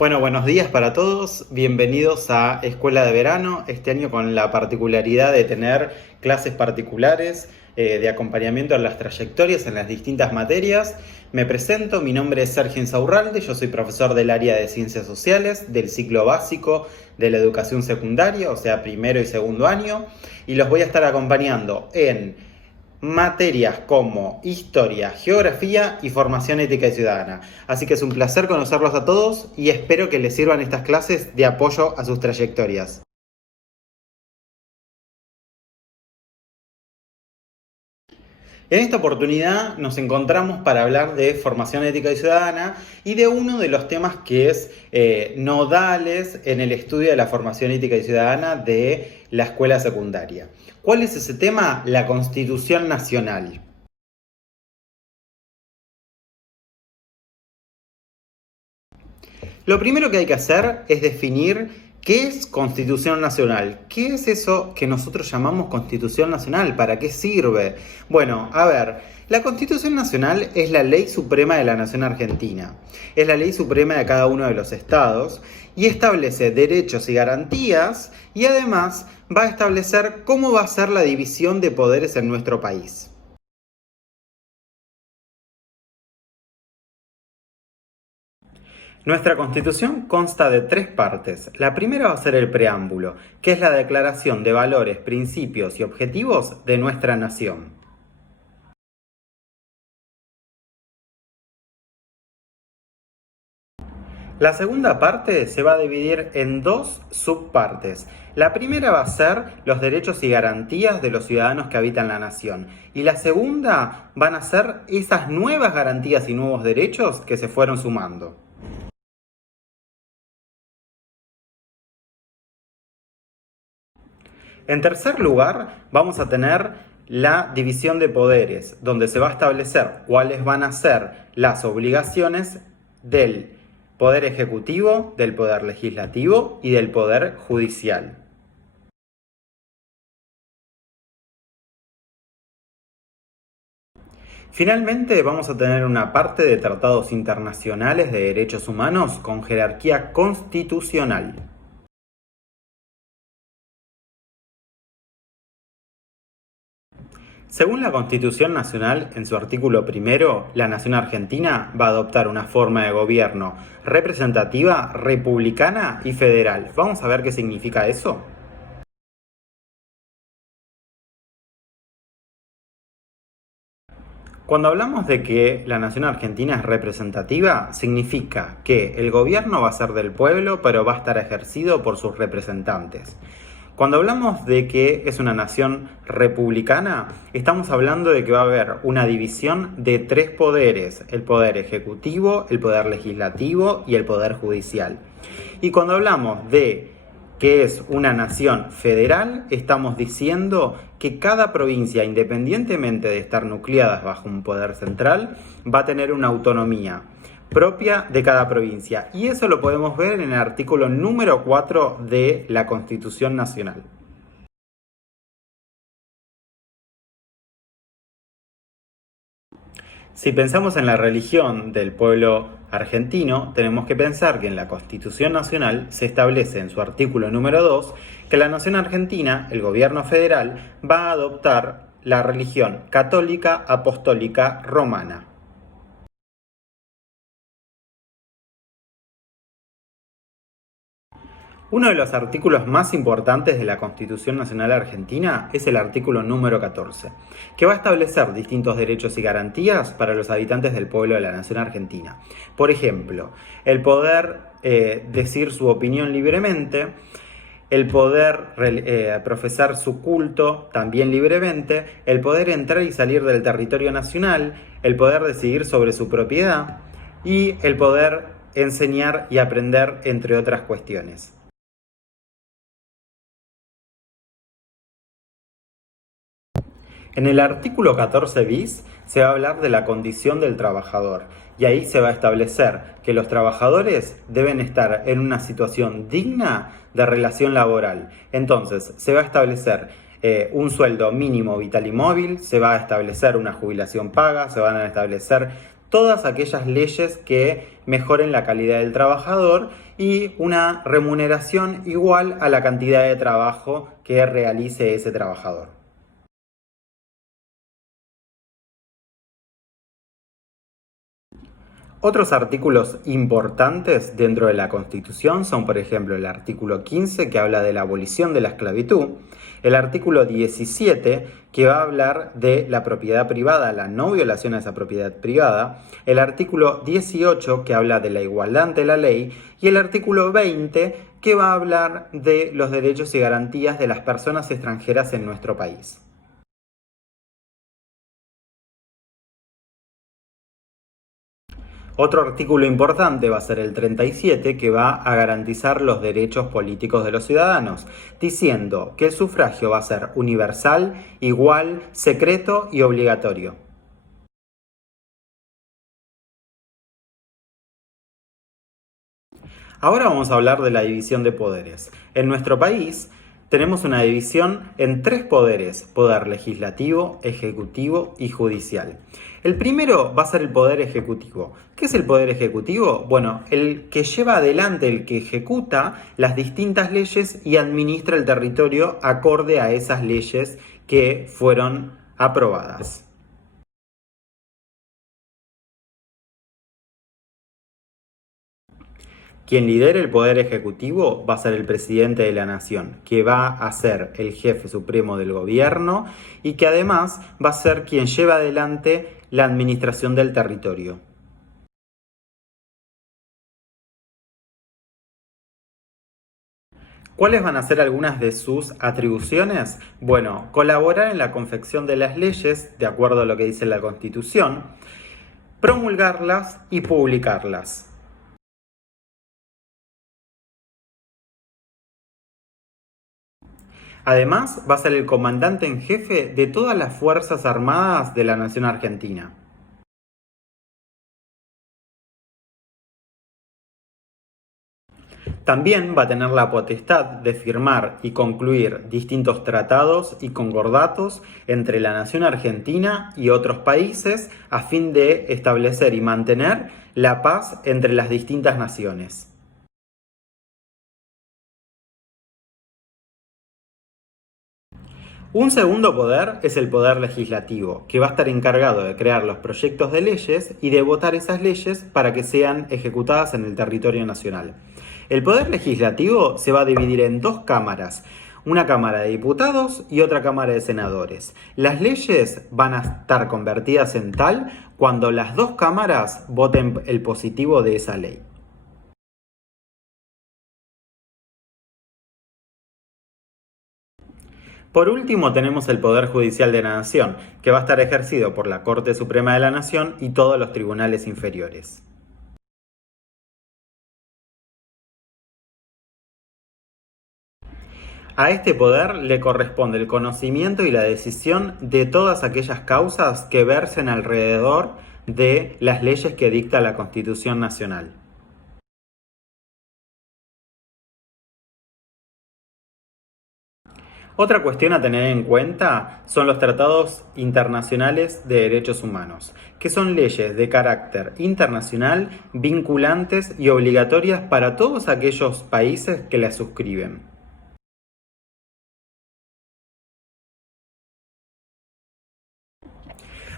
Bueno, buenos días para todos. Bienvenidos a Escuela de Verano. Este año con la particularidad de tener clases particulares de acompañamiento en las trayectorias en las distintas materias. Me presento, mi nombre es Sergio Insaurralde, yo soy profesor del área de Ciencias Sociales, del ciclo básico de la educación secundaria, o sea, primero y segundo año, y los voy a estar acompañando en materias como historia, geografía y formación ética y ciudadana. Así que es un placer conocerlos a todos y espero que les sirvan estas clases de apoyo a sus trayectorias. En esta oportunidad nos encontramos para hablar de formación ética y ciudadana y de uno de los temas que es nodales en el estudio de la formación ética y ciudadana de la escuela secundaria. ¿Cuál es ese tema? La Constitución Nacional. Lo primero que hay que hacer es definir qué es Constitución Nacional. ¿Qué es eso que nosotros llamamos Constitución Nacional? ¿Para qué sirve? Bueno, a ver, la Constitución Nacional es la ley suprema de la Nación Argentina. Es la ley suprema de cada uno de los estados y establece derechos y garantías y además va a establecer cómo va a ser la división de poderes en nuestro país. Nuestra Constitución consta de 3 partes. La primera va a ser el preámbulo, que es la declaración de valores, principios y objetivos de nuestra nación. La segunda parte se va a dividir en 2 subpartes. La primera va a ser los derechos y garantías de los ciudadanos que habitan la nación. Y la segunda van a ser esas nuevas garantías y nuevos derechos que se fueron sumando. En tercer lugar, vamos a tener la división de poderes, donde se va a establecer cuáles van a ser las obligaciones del Poder Ejecutivo, del Poder Legislativo y del Poder Judicial. Finalmente, vamos a tener una parte de tratados internacionales de derechos humanos con jerarquía constitucional. Según la Constitución Nacional, en su artículo primero, la Nación Argentina va a adoptar una forma de gobierno representativa, republicana y federal. Vamos a ver qué significa eso. Cuando hablamos de que la Nación Argentina es representativa, significa que el gobierno va a ser del pueblo, pero va a estar ejercido por sus representantes. Cuando hablamos de que es una nación republicana, estamos hablando de que va a haber una división de 3 poderes: el poder ejecutivo, el poder legislativo y el poder judicial. Y cuando hablamos de que es una nación federal, estamos diciendo que cada provincia, independientemente de estar nucleadas bajo un poder central, va a tener una autonomía propia de cada provincia. Y eso lo podemos ver en el artículo número 4 de la Constitución Nacional. Si pensamos en la religión del pueblo argentino, tenemos que pensar que en la Constitución Nacional se establece en su artículo número 2 que la nación argentina, el gobierno federal, va a adoptar la religión católica apostólica romana. Uno de los artículos más importantes de la Constitución Nacional Argentina es el artículo número 14, que va a establecer distintos derechos y garantías para los habitantes del pueblo de la nación argentina. Por ejemplo, el poder decir su opinión libremente, el poder profesar su culto también libremente, el poder entrar y salir del territorio nacional, el poder decidir sobre su propiedad y el poder enseñar y aprender, entre otras cuestiones. En el artículo 14 bis se va a hablar de la condición del trabajador y ahí se va a establecer que los trabajadores deben estar en una situación digna de relación laboral. Entonces se va a establecer un sueldo mínimo vital y móvil, se va a establecer una jubilación paga, se van a establecer todas aquellas leyes que mejoren la calidad del trabajador y una remuneración igual a la cantidad de trabajo que realice ese trabajador. Otros artículos importantes dentro de la Constitución son, por ejemplo, el artículo 15, que habla de la abolición de la esclavitud, el artículo 17, que va a hablar de la propiedad privada, la no violación a esa propiedad privada, el artículo 18, que habla de la igualdad ante la ley, y el artículo 20, que va a hablar de los derechos y garantías de las personas extranjeras en nuestro país. Otro artículo importante va a ser el 37, que va a garantizar los derechos políticos de los ciudadanos, diciendo que el sufragio va a ser universal, igual, secreto y obligatorio. Ahora vamos a hablar de la división de poderes. En nuestro país tenemos una división en tres poderes: poder legislativo, ejecutivo y judicial. El primero va a ser el poder ejecutivo. ¿Qué es el poder ejecutivo? Bueno, el que lleva adelante, el que ejecuta las distintas leyes y administra el territorio acorde a esas leyes que fueron aprobadas. Quien lidera el poder ejecutivo va a ser el presidente de la nación, que va a ser el jefe supremo del gobierno y que además va a ser quien lleva adelante la administración del territorio. ¿Cuáles van a ser algunas de sus atribuciones? Bueno, colaborar en la confección de las leyes, de acuerdo a lo que dice la Constitución, promulgarlas y publicarlas. Además, va a ser el comandante en jefe de todas las Fuerzas Armadas de la nación argentina. También va a tener la potestad de firmar y concluir distintos tratados y concordatos entre la nación argentina y otros países a fin de establecer y mantener la paz entre las distintas naciones. Un segundo poder es el poder legislativo, que va a estar encargado de crear los proyectos de leyes y de votar esas leyes para que sean ejecutadas en el territorio nacional. El poder legislativo se va a dividir en dos cámaras, una cámara de diputados y otra cámara de senadores. Las leyes van a estar convertidas en tal cuando las dos cámaras voten el positivo de esa ley. Por último, tenemos el Poder Judicial de la Nación, que va a estar ejercido por la Corte Suprema de la Nación y todos los tribunales inferiores. A este poder le corresponde el conocimiento y la decisión de todas aquellas causas que versen alrededor de las leyes que dicta la Constitución Nacional. Otra cuestión a tener en cuenta son los tratados internacionales de derechos humanos, que son leyes de carácter internacional, vinculantes y obligatorias para todos aquellos países que las suscriben.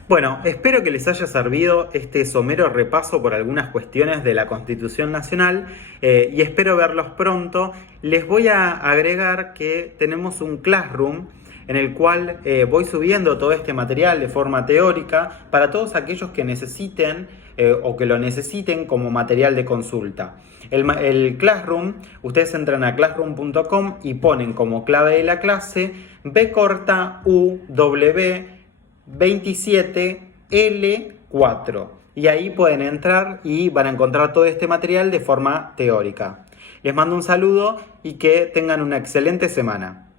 Bueno, espero que les haya servido este somero repaso por algunas cuestiones de la Constitución Nacional y espero verlos pronto. Les voy a agregar que tenemos un Classroom en el cual voy subiendo todo este material de forma teórica para todos aquellos que necesiten o que lo necesiten como material de consulta. El Classroom, ustedes entran a classroom.com y ponen como clave de la clase B corta U W 27L4 y ahí pueden entrar y van a encontrar todo este material de forma teórica. Les mando un saludo y que tengan una excelente semana.